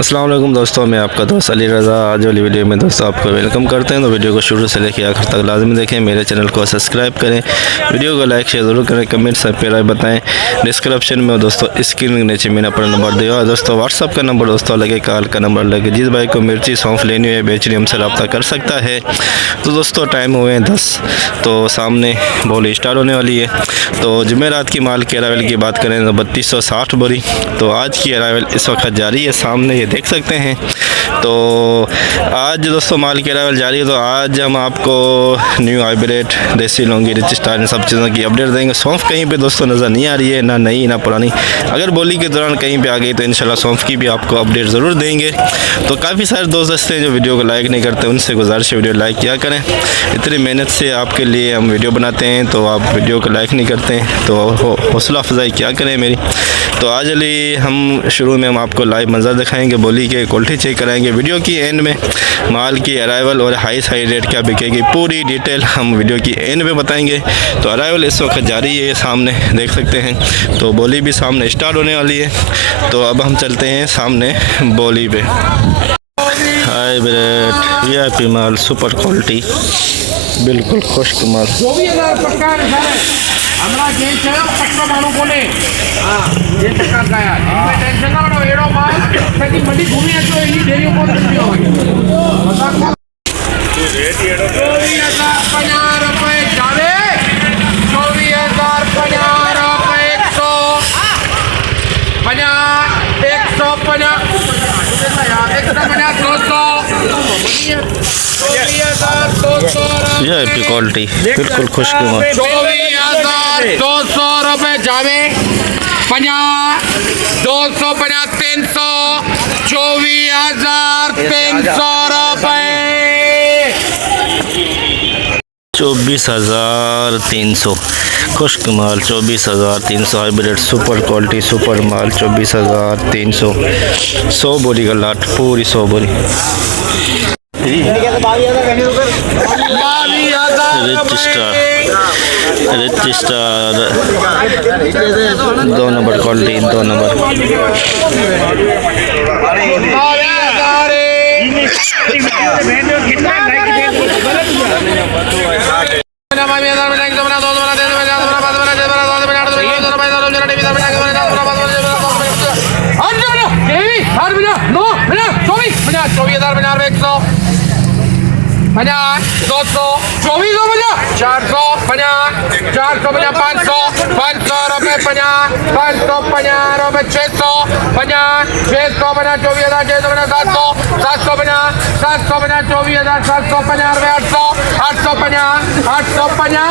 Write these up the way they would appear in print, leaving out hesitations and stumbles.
अस्सलाम वालेकुम दोस्तों, मैं आपका दोस्त अली रज़ा। आज वाली वीडियो में दोस्तों आपको वेलकम करते हैं। तो वीडियो को शुरू से लेकर आखिर तक लाजमी देखें, मेरे चैनल को सब्सक्राइब करें, वीडियो को लाइक शेयर ज़रूर करें, कमेंट सब पे राय बताएं। डिस्क्रिप्शन में दोस्तों स्क्रीन के नीचे मैंने अपना नंबर दिया है दोस्तों, व्हाट्सअप का नंबर दोस्तों लगे, कॉल का नंबर लगे। जिस भाई को मिर्ची सौंफ लेनी है बेचनी हमसे रब्ता कर सकता है। तो दोस्तों टाइम हुए हैं 10, तो सामने बोली स्टार्ट होने वाली है। तो जुमेरात की माल के अरावल की बात करें तो 3260 बोरी। तो आज की अरावल इस वक्त जारी है, सामने ये देख सकते हैं। तो आज दोस्तों माल की अरावल जारी है। तो आज हम आपको न्यू हाइब्रिड देसी लौंगी रिच स्टार इन सब चीज़ों की अपडेट देंगे। सौंफ कहीं पे दोस्तों नज़र नहीं आ रही है, ना नई ना पुरानी। अगर बोली के दौरान कहीं पे आ गई तो इंशाल्लाह सौंफ की भी आपको अपडेट ज़रूर देंगे। तो काफ़ी सारे दोस्त हैं जो वीडियो को लाइक नहीं करते, उनसे गुजारिश है वीडियो लाइक किया करें। इतनी मेहनत से आपके लिए हम वीडियो बनाते हैं, तो आप वीडियो को लाइक नहीं करते हैं तो हौसला अफजाई क्या करें मेरी। तो आज अली हम शुरू में हम आपको लाइव मंजर दिखाएंगे, बोली के क्वालिटी चेक कराएंगे। वीडियो की एंड में माल की अराइवल और हाई रेट क्या बिकेगी पूरी डिटेल हम वीडियो की एंड में बताएंगे। तो अराइवल इस वक्त जारी है, सामने देख सकते हैं। तो बोली भी सामने स्टार्ट होने वाली है। तो अब हम चलते हैं सामने बोली पे। हाइब्रिड VIP माल, सुपर क्वालिटी, बिल्कुल खुश्क माल। हमरा जे चयो पक्का मानो कोने हां ये टक्का गया इनमें टेंशन ना लो एड़ो माल सदी मंडी घूमी है तो इनी डेरियो को दियो मजाक रेट एड़ो 24050 रुपए जावे 24050 रुपए 150 VIP क्वालिटी, बिल्कुल खुश्क माल। 200 रुपए जावे 50 250 300 24300 रुपए 24300 खुश्क माल। 24300 हाइब्रिड सुपर क्वालिटी सुपर माल 24300। 100 बोरी का लाट, पूरी 100 बोरी। Rich star 2 number quality, 2 number. रुपए 550 रुपए 600 650 24000 750 750 24750 850 950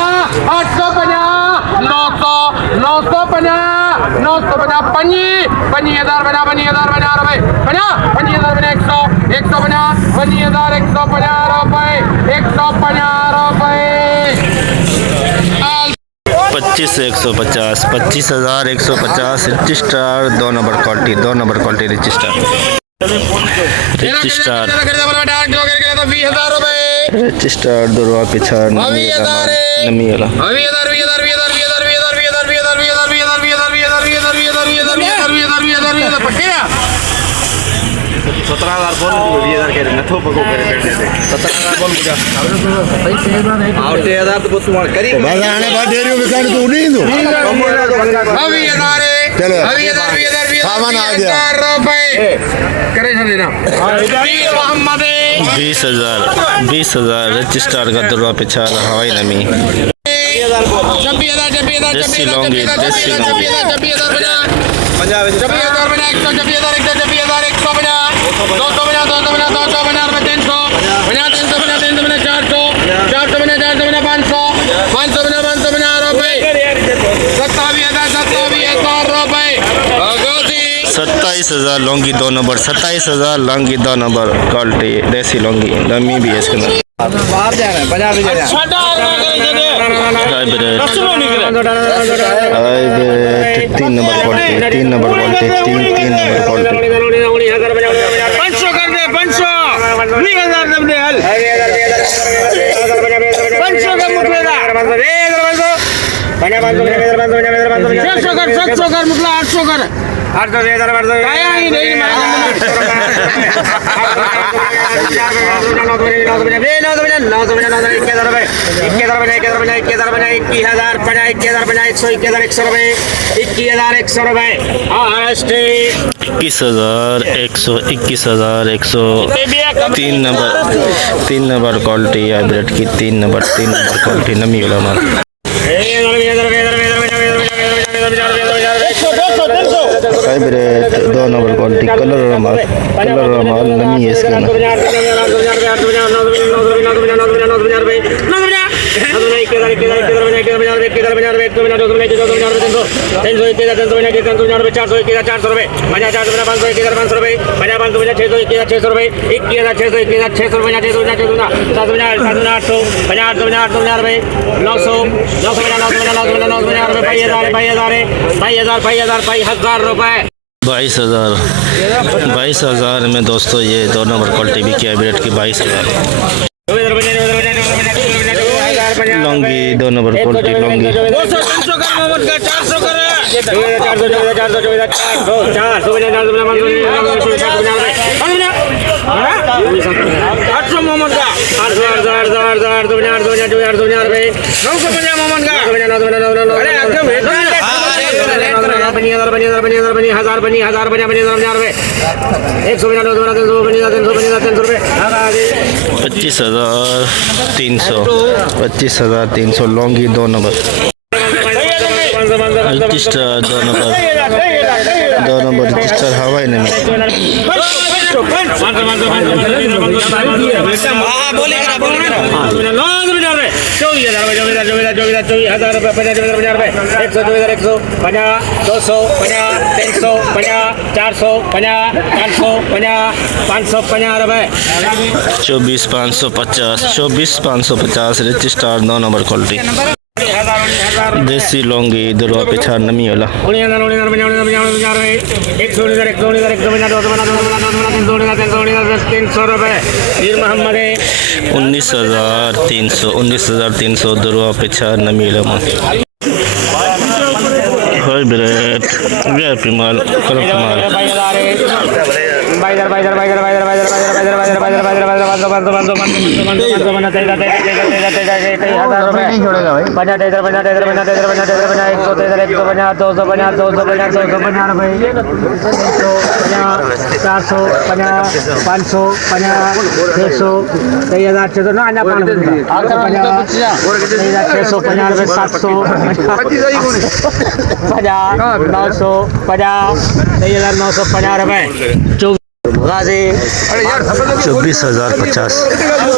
50,000 बना रुपए 150 रुपए 25 से 150 25,150 rich star 2 number quality, 2 number quality rich star. Rich star 2 रुपये पिछा नमी वाला। बीस हजार रिच स्टार का 2 रुपये पिछा हवाई नमी। देसी लौंगी, देसी Laungi 27,000 Laungi 2 number, 27,000 Laungi 2 number quality देसी लौंगी। नमी भी है इसके अंदर। बाहर जा रहे हैं, बाजार भी जा रहे हैं। Hybrid 3 number quality, 3 number quality, 3 number quality. 500 कर दे 500 20,000 दब दे हल 500 का मुखलेदा 700 कर मुखला 800 कर 800 दे 800 काय आहे नाही तीन नंबर क्वालिटी हाइब्रिड की 3 नंबर क्वालिटी नमी वाला माल। हाइब्रिड 2 नंबर क्वालिटी कलर वाला माल नमी है इसके अंदर। ₹22,000 22,000 में दोस्तों ये 2 नंबर क्वालिटी भी की हाइब्रिड की 22,000। Longi 2 number quality Longi 25,300 Longi 2 number. Register 2 number register हवाई नहीं। ₹24,550 रजिस्टर 2 नंबर क्वालिटी देसी लौंगी दुर्वा पिछा नमी वाला। 19,300 दुर्वा पिछा नमी वाला हाइब्रिड वीआईपी माल कलर माल। नहीं छोड़ेगा भाई।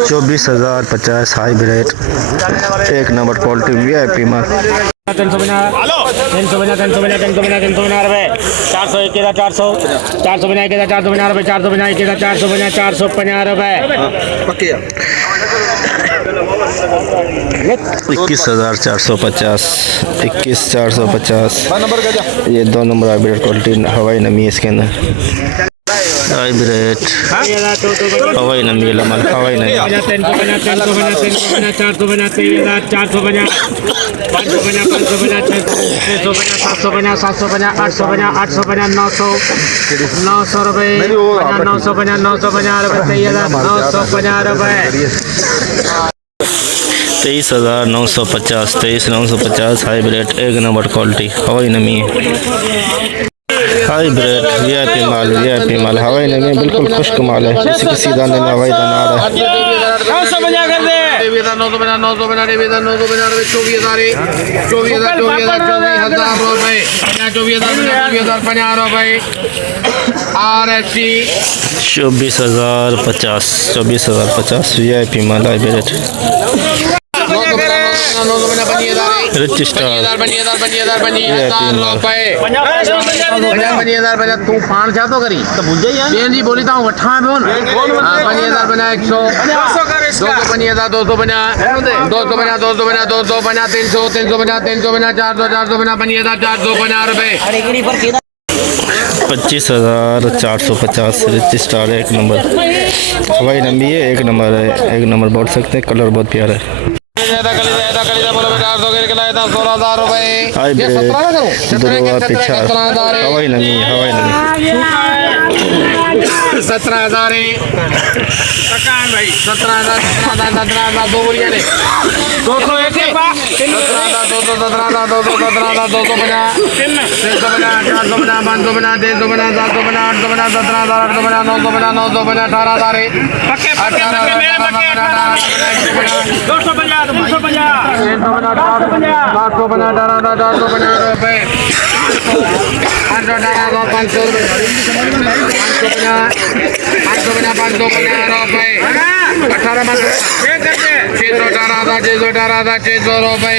₹24,050 हाइब्रिड 1 नंबर क्वालिटी वीआईपी माल। 21,450 ये 2 नंबर हाइब्रिड क्वालिटी हवाई नमी है इसके अंदर। हाइब्रिड हवाई नमी वाला माल हवाई नमी। 23,950 हाइब्रिड 1 नंबर क्वालिटी हवाई नमी है। हाइब्रिड वीआईपी माल हवाई नमी है, बिल्कुल खुश्क माल है। किसी दाने में हवाई दाना आ रहा है। 24,050 वीआईपी माल हाइब्रिड रजिस्टर तूफान क्या तो करी तो भूल जाइए जी बोली था वठा में 5,000 बना 100 250 25,450 रजिस्टर 1 नंबर हवाई नंबी है। 1 नंबर है, 1 नंबर बोल सकते हैं। कलर बहुत प्यारा है। हाइब्रिड दुर्वा पिछा हवाई नमी 17,000 है। 17,000 दो बोलियां ने 201 है 17,000 250 350 450 550 350 750 850 17,000 850 950 950 18,000 है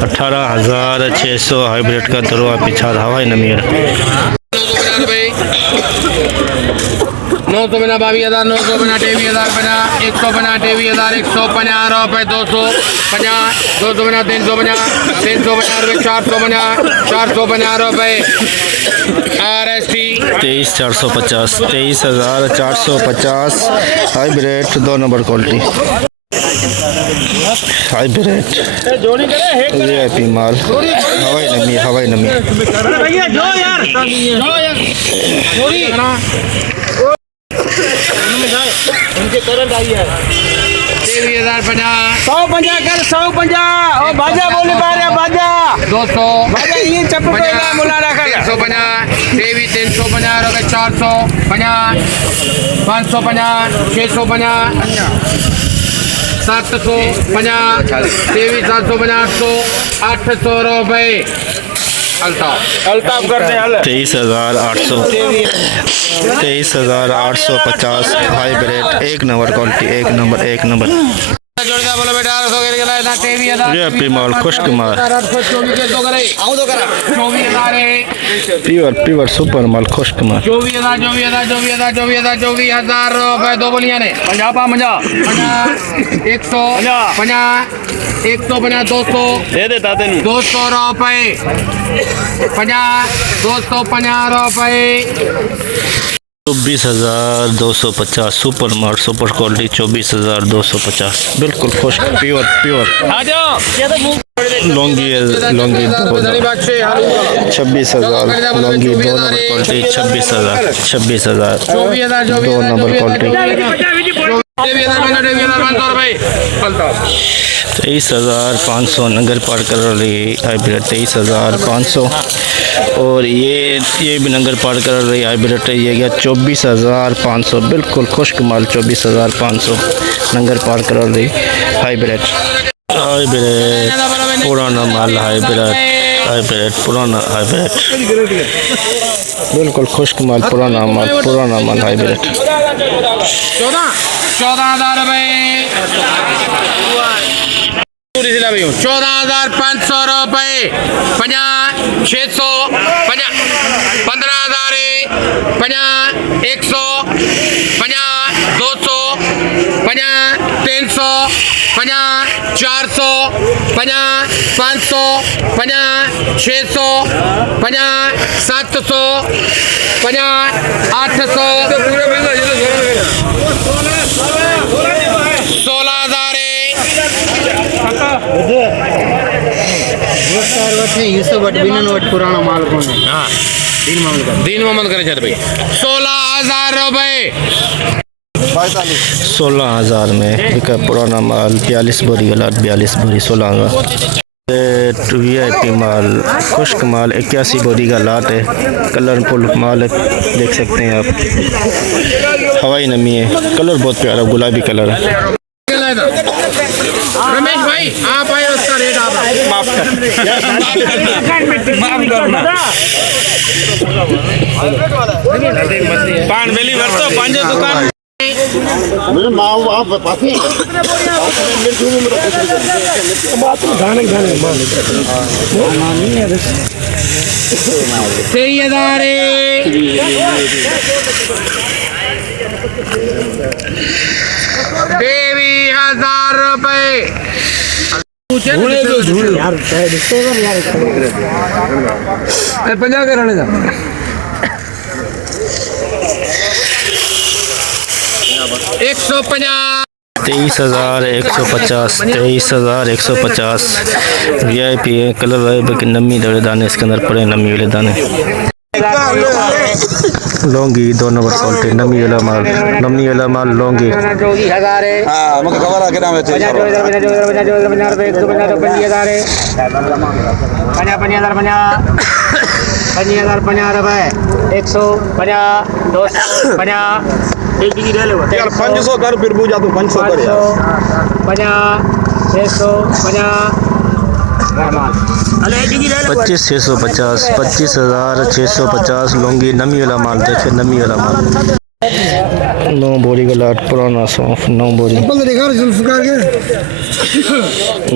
18,600 हाइब्रिड का दरवा पिछाड़ हवाई नमी 950 22,000 950 23,000 150 23,000 150 रुपए 250 250 350 350 रुपए 450 रुपए RST 23,450 23,450 hybrid 2 number quality hybrid VIP माल हवाई नमी उनके करंट आई है 23,050 150 कर 150 ओ बाजा बोले बारे बाजा 200 बाजा ये चप्पल मुला रखा 350 350 रुपए 450 550 650 750 750 800 रुपए अल्ताफ कर दे 23,850 हाइब्रिड 1 नंबर क्वालिटी 1 नंबर जोड़का बोलो बेटा 800 के लिए ना टीवी वीआईपी माल खुश्क माल 824 के दो करे आऊं दो करा 24,000 है प्योर सुपर माल खुश्क माल 24,000 रुपए दो बोलियां ने 50 100 150 200 दे दे ताते 200 रुपए 250 रुपए 24,250 सुपर माल सुपर क्वालिटी 24,250 बिल्कुल खुश्क प्योर आ जाओ Laungi 26,000 Laungi 2 number quality 26,000 2 number quality 23,500 नगर पार कर रही हाइब्रिड 23,500 और ये भी नगर पार कर रही हाइब्रिड ये गया 24,500 बिल्कुल खुश्क माल 24,500 नगर पार कर रही हाइब्रिड पुराना माल हाइब्रिड पुराना हाइब्रिड बिल्कुल खुश्क माल पुराना माल हाइब्रिड 14,000 रुपए 14,500 रुपए 50 600 15,000 50 100 50 200 50 300 50 400 50 500 50 600 50 700 50 800 पुराना माल कौन है दीन मोहम्मद करे चल भाई 16,000 रुपए 16,000 में बिका पुराना माल 42 बोरी 16,000 वीआईपी माल खुश्क माल 81 बोरी का लाट है कलरफुल माल है देख सकते हैं आप हवाई नमी है कलर बहुत प्यारा गुलाबी कलर है रमेश भाई आप आए उसका रेट आप माफ करना पान बेली वर्तो पांचो दुकान सही हज़ारे 23,000 रुपए यार 50 का रहने जा 150 23,150 23,150 वीआईपी है कलर है बाकी नमी दड़े दाने इसके अंदर पड़े नमी वाले दाने लौंगी 2 नंबर क्वालिटी नमी वाला माल लौंगी हाँ मुझे खबर है कि नाम है यार 500 कर फिर पूजा तू 500 कर यार 25,650 25,650 लौंगी नमी वाला माल। देखिए नमी वाला माल 9 बोरी का लाट पुराना सौंफ 9 बोरी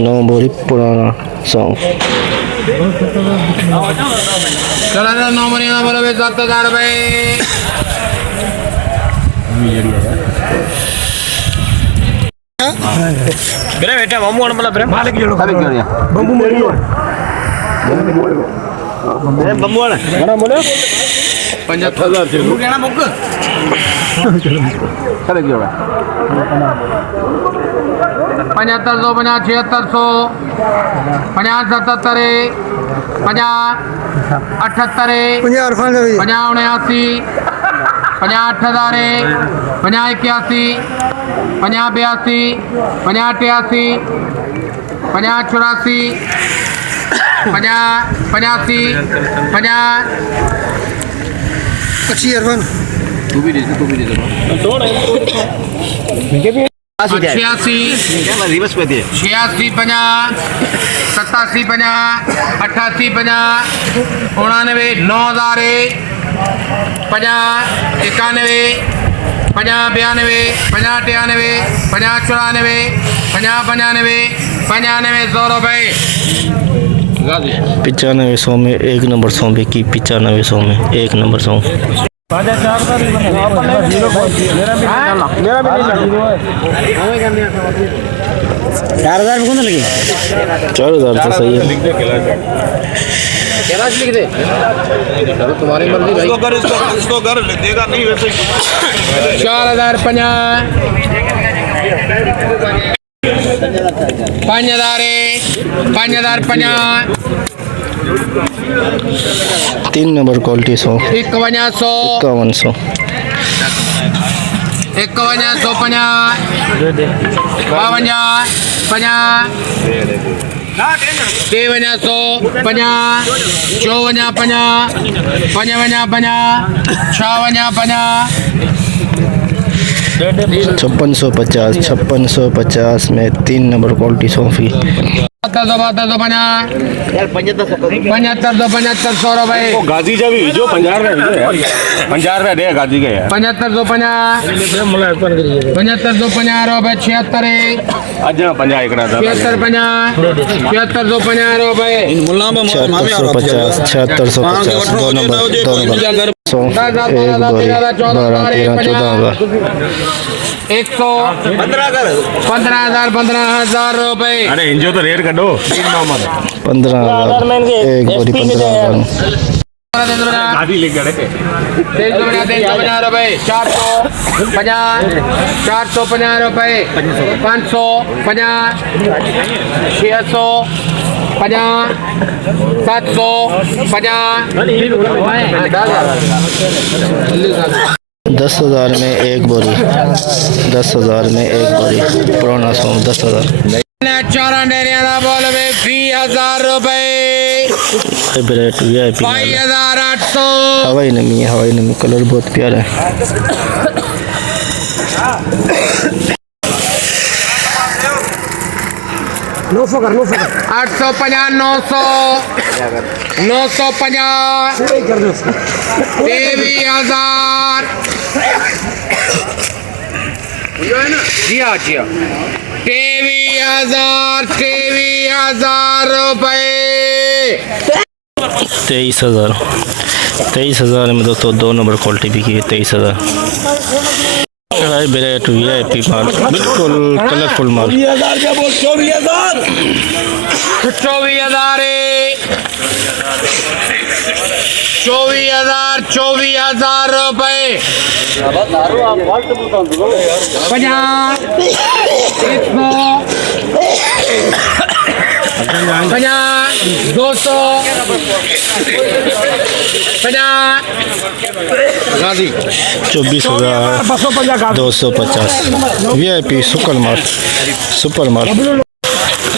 9 बोरी पुराना सौंफ। चला 9 महीना बोलो 7,000 रुपए। मेरा बेटा बम्बू मतलब प्रेम मालिक जोड़ो अभी क्यों नहीं बम्बू मोड़ी बम्बू वाला घना बोले 75,000 से कहना बुक अभी क्यों 75,000 76,000 50 77 50 78 50 79 50 8,000 50 81 50 82 50 83 50 84 50 85 50 छियासी 86 50 87 50 88 50 99 9,000 50 91 50 92 50 93 50 94 50 95 95 100 रुपए 9500 में 1 नंबर सौंफ की 9500 में 1 नंबर सौंफ। मेरा भी नहीं 4,000 कौन लगी 4,000 तो सही है। कैलाश लिख दे तुम्हारी मर्जी भाई इसको कर देगा नहीं वैसे 4,050 5,050 3 नंबर क्वालिटी सौंफ 5100 5100 51 50 52 50 53 50 54 50 55 50 56 50 5650 में 3 नंबर क्वालिटी सौंफ की 75 रुपए गाजी जा भी जो 50 रुपए दे गाजी के यार 75 रुपए 76 आज 50 एकड़ा था 76 रुपए इन मुल्ला में 7650 7650 2 नंबर सौंफ 1 बोरी 12 13 14 15,000 रुपए अरे इंजो तो रेट कटो 15,000 1 बोरी 15,000 गाड़ी लेके गए 350 रुपए 450 रुपए 550 600 50 750 10,000 में 1 बोरी 10,000 में 1 बोरी पुराना सौंफ 10,000 चारा डेरिया का बोल में 20,000 रुपए हाइब्रिड VIP 22,800 हवाई नमी कलर बहुत प्यारा है। 850 950 23,000 जी हाँ 23,000 रुपए 23,000 में दोस्तों 2 नंबर क्वालिटी भी की है 23,000 हाइब्रिड VIP माल बिल्कुल कलरफुल माल 24,000 रुपए 50 100 50 200 24,250 VIP सुपर मार्ट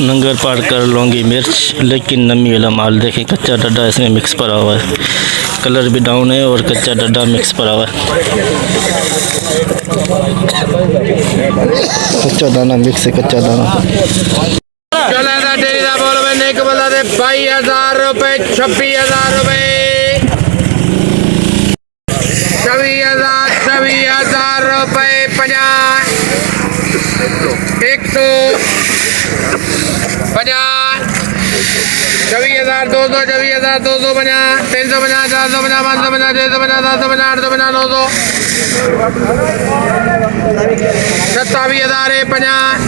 नंगर पार कर लौंगी मिर्च, लेकिन नमी वाला माल देखें, कच्चा डड्डा इसमें मिक्स पड़ा हुआ है, कलर भी डाउन है और कच्चा डड्डा मिक्स पड़ा हुआ है, कच्चा दाना मिक्स है, कच्चा दाना। चला था डेरी का बोल में नहीं बोला थे 22,000 रुपए 26,000 रुपए 26,000 रुपए 50 100 50 26,000 200 26,000 250 350 450 550 650 750 850 900 27,000 50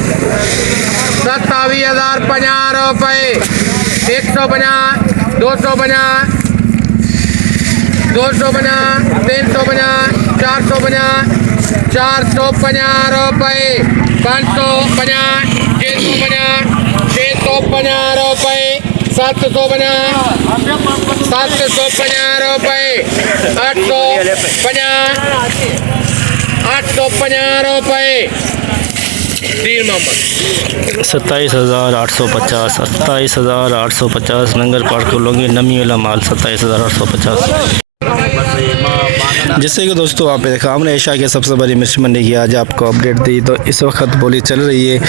27,050 रुपए 150 250 250 350 450 450 रुपए 550 650 650 रुपए 750 750 रुपए 850 रुपए 27,850 27,850 नंगर पार कर लौंगी नमी वाला माल 27,850। जैसे कि दोस्तों आप देखा हमने एशिया के सबसे बड़ी मिर्च मंडी की आज आपको अपडेट दी, तो इस वक्त बोली चल रही है,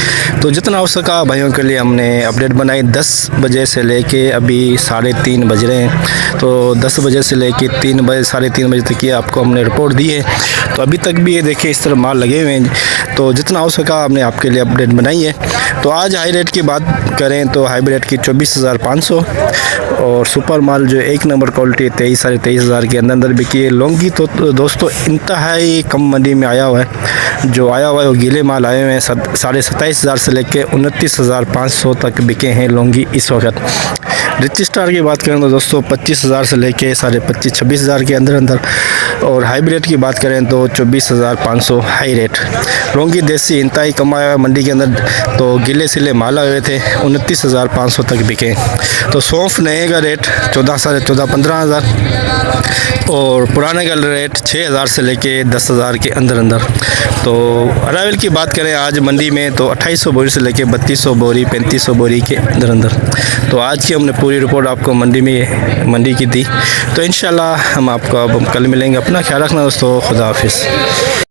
तो जितना हो सका भाइयों के लिए हमने अपडेट बनाई। 10 बजे से लेके अभी 3:30 बज रहे हैं, तो 10 बजे से लेके 3 बजे 3:30 बजे तक ये आपको हमने रिपोर्ट दी है। तो अभी तक भी ये देखिए इस तरह माल लगे हुए हैं, तो जितना हो सका हमने आपके लिए अपडेट बनाई है। तो आज हाई रेट की बात करें तो हाईब्रिड रेट की 24,500 और सुपर माल जो एक नंबर क्वालिटी 23 साढ़े 23,000 के अंदर बिकी है। लौंगी तो दोस्तों इंतहाई कम मंडी में आया हुआ है, जो आया हुआ है वो गीले माल आए हुए हैं 27,500 से लेकर 29,500 तक बिके हैं लौंगी इस वक्त। रिच स्टार की बात करें तो दोस्तों 25,000 से लेके 25,000 के अंदर और हाईब्रिड रेट की बात करें तो 24,500 हाई रेट। लौंगी देसी इंतहाई कम आया हुआ मंडी के अंदर, तो गिले सिले माल आए हुए थे 29,500 तक बिके। तो सौंफ नए का रेट 14 साढ़े 15,000 और पुराने का रेट 6,000 से लेके 10,000 के अंदर। तो अरावल की बात करें आज मंडी में तो 2800 बोरी से लेके 3200 बोरी 3500 बोरी के अंदर। तो आज की हमने पूरी रिपोर्ट आपको मंडी की दी। तो इंशाल्लाह हम आपको अब कल मिलेंगे। अपना ख्याल रखना दोस्तों, खुदा हाफिज़।